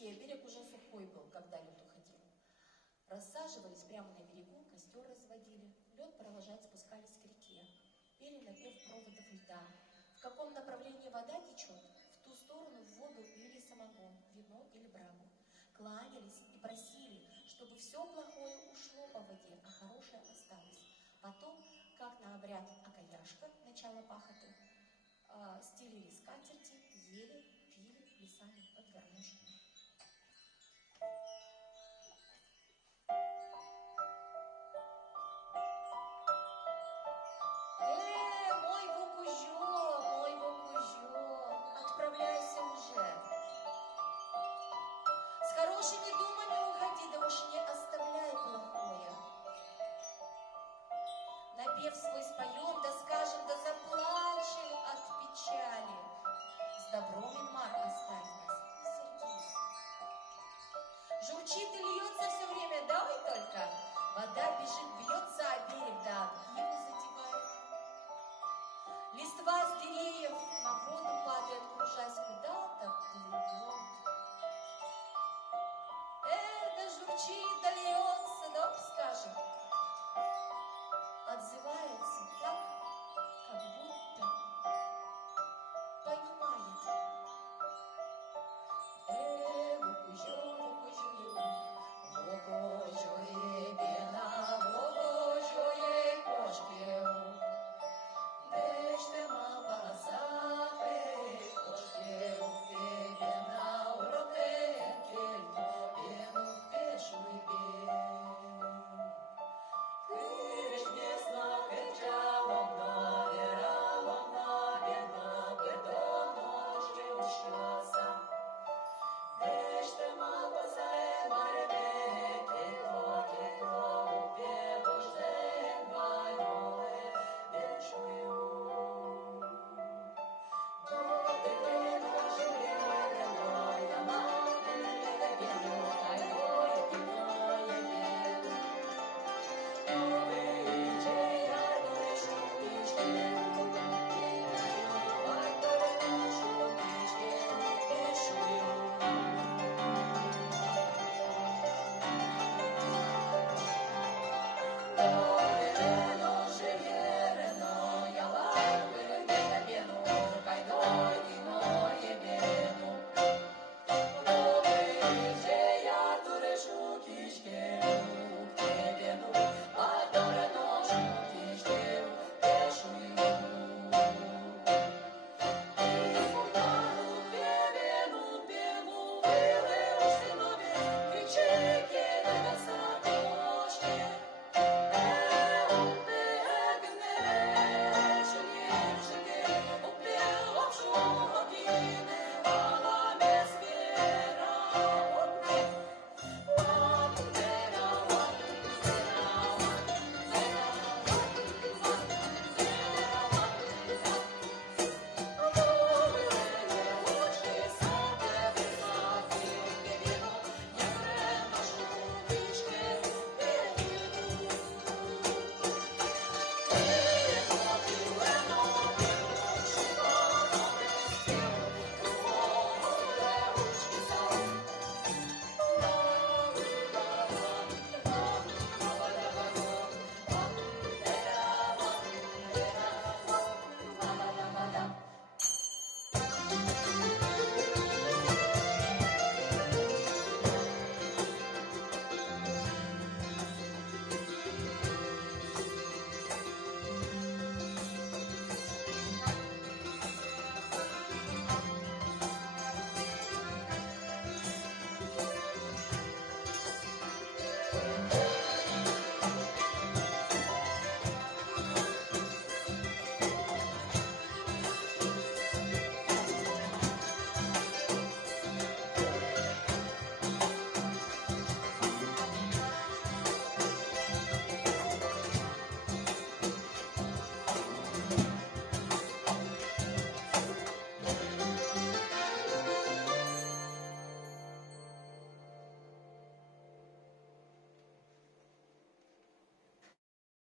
реке, берег уже сухой был, когда лед уходил. Рассаживались прямо на берегу, костер разводили, лед провожать спускались к реке. Пели напев проводов льда. В каком направлении вода течет, в ту сторону в воду лили самогон, вино или брагу. Кланялись и просили, чтобы все плохое ушло по воде, а хорошее осталось. Потом, как на обряд окаяшка, начало пахоты, стелили скатерти, ели, пили, плясали под гармошку. Мой вокужо, отправляйся уже. С хорошими думами уходи, да уж не оставляй плохое. Напев свой споем, да скажем, да заплачем от печали. С добром, Инмар, оставь нас, не сердись. Журчит и льется все время, давай только. Вода бежит, бьется о берег, да ивы затевает. Листва с деревьев на воду падает.